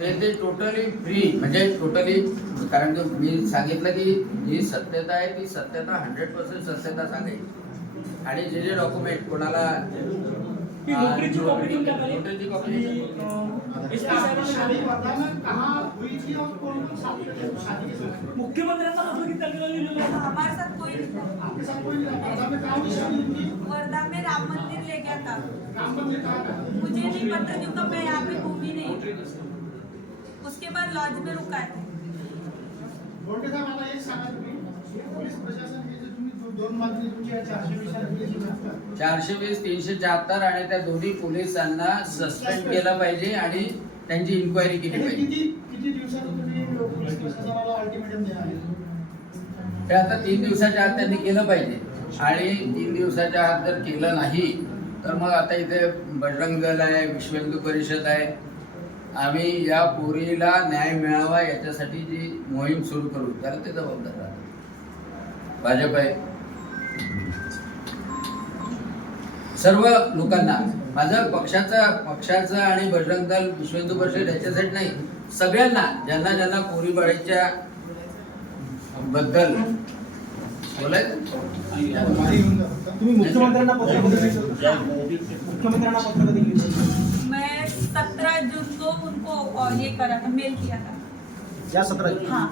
ते totally free म्हणजे totally कारण की मी सांगितलं की जी सत्यता आहे ती सत्यता हंड्रेड पर्सेंट सत्यता सांगायची आणि जे जे डॉक्युमेंट कोणाला मुख्यमंत्र्यांचा राम मंदिर लेके आता. मुझे नहीं लॉज में रुका है बोलते साहेब आता एक सांगा तुम्ही. पोलीस प्रशासन हे जे तुम्ही दोन मागणी चारशे वीस तीनशे शहात्तर आणि त्या दोन्ही पोलिसांना सस्पेंड केलं पाहिजे आणि त्यांची इन्क्वायरी केली पाहिजे. किती किती दिवसात तुम्ही पोलीस प्रशासनाला अल्टिमेटम देणार हे आता तीन दिवसाच्या आत त्यांनी केलं पाहिजे. आणि तीन दिवसाच्या आत जर केलं नाही तर मग आता इथे बजरंग दल आहे विश्व हिंदू परिषद आहे आम्ही या पोरीला न्याय मिळावा याच्यासाठी जी मोहीम सुरू करू त्याला ते जबाबदार राहतात. भाजप आहे. सर्व लोकांना माझं पक्षाचा पक्षाचा आणि बजरंग दल विश्व परिषद याच्यासाठी नाही सगळ्यांना ज्यांना ज्यांना पोरीबाळीच्या बद्दल बोलायचं को उनको ये करा था मेल किया था। या हाँ।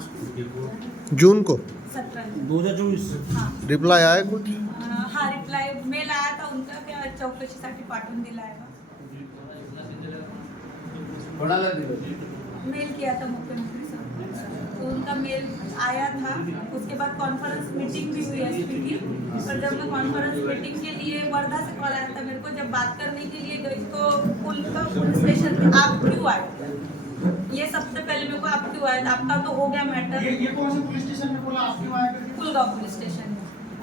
जून को? सत्रह। दो हज़ार चौबीस। हाँ। रिप्लाई आया कुछ? हाँ हा रिप्लाय मेल आया था उनका त्या चौकशीसाठी पाठवून दिला आहे कोणाला दिलं मेल किया था मुख्यमंत्री तो उनका मेल आया था। उसके बाद कॉन्फ्रेंस मीटिंग भी हुई एसपी की और जब मैं कॉन्फ्रेंस मीटिंग के लिए वर्धा से कॉल आया था मेरे को जब बात करने के लिए गई तो पुल का पुलिस स्टेशन पे आप क्यों आए? ये सबसे पहले मेरे को आप क्यों आए? आपका तो हो गया मैटर ये कौन से पुलिस स्टेशन में बोला आप क्यों आए? कुलगांव पुलिस स्टेशन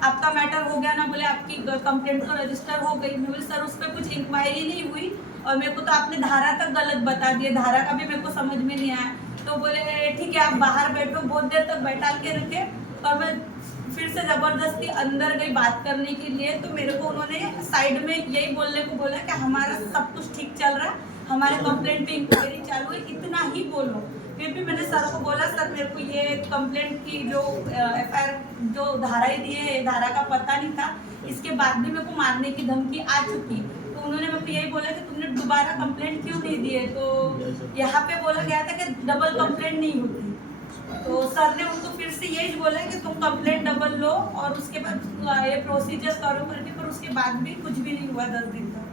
आपका मैटर हो गया ना बोले आपकी कंप्लेंट तो रजिस्टर हो गई। मैं बोली सर उस पर कुछ इंक्वायरी नहीं हुई और मेरे को तो आपने धारा तक गलत बता दिए धारा का भी मेरे को समझ में नहीं आया। तो बोले, ठीक है, आप बाहर बैठो। बहुत देर तक बैठा के रखे। और मैं फिर से ज़बरदस्ती अंदर गई बात करने के लिए। तो मेरे को उन्होंने साइड में यही बोलने को बोला कि हमारा सब कुछ ठीक चल रहा है। हमारे कंप्लेंट पे इंक्वायरी चालू है। इतना ही बोलो। फिर भी मैंने सर को बोला, सर, मेरे को ये कंप्लेंट की जो एफ़ जो धारा धाराएँ दिए हैं, धारा का पता नहीं था। इसके बाद भी मेरे को मारने की धमकी आ चुकी तो उन्होंने मेरे को यही बोला कि तुमने दोबारा कंप्लेंट क्यों नहीं दिए? तो यहाँ पे बोला गया था कि डबल कंप्लेंट नहीं होती। तो सर ने उनको फिर से यही बोला कि तुम कंप्लेंट डबल लो और उसके बाद ये प्रोसीजर करो करके पर उसके बाद भी कुछ भी नहीं हुआ दस दिन तक।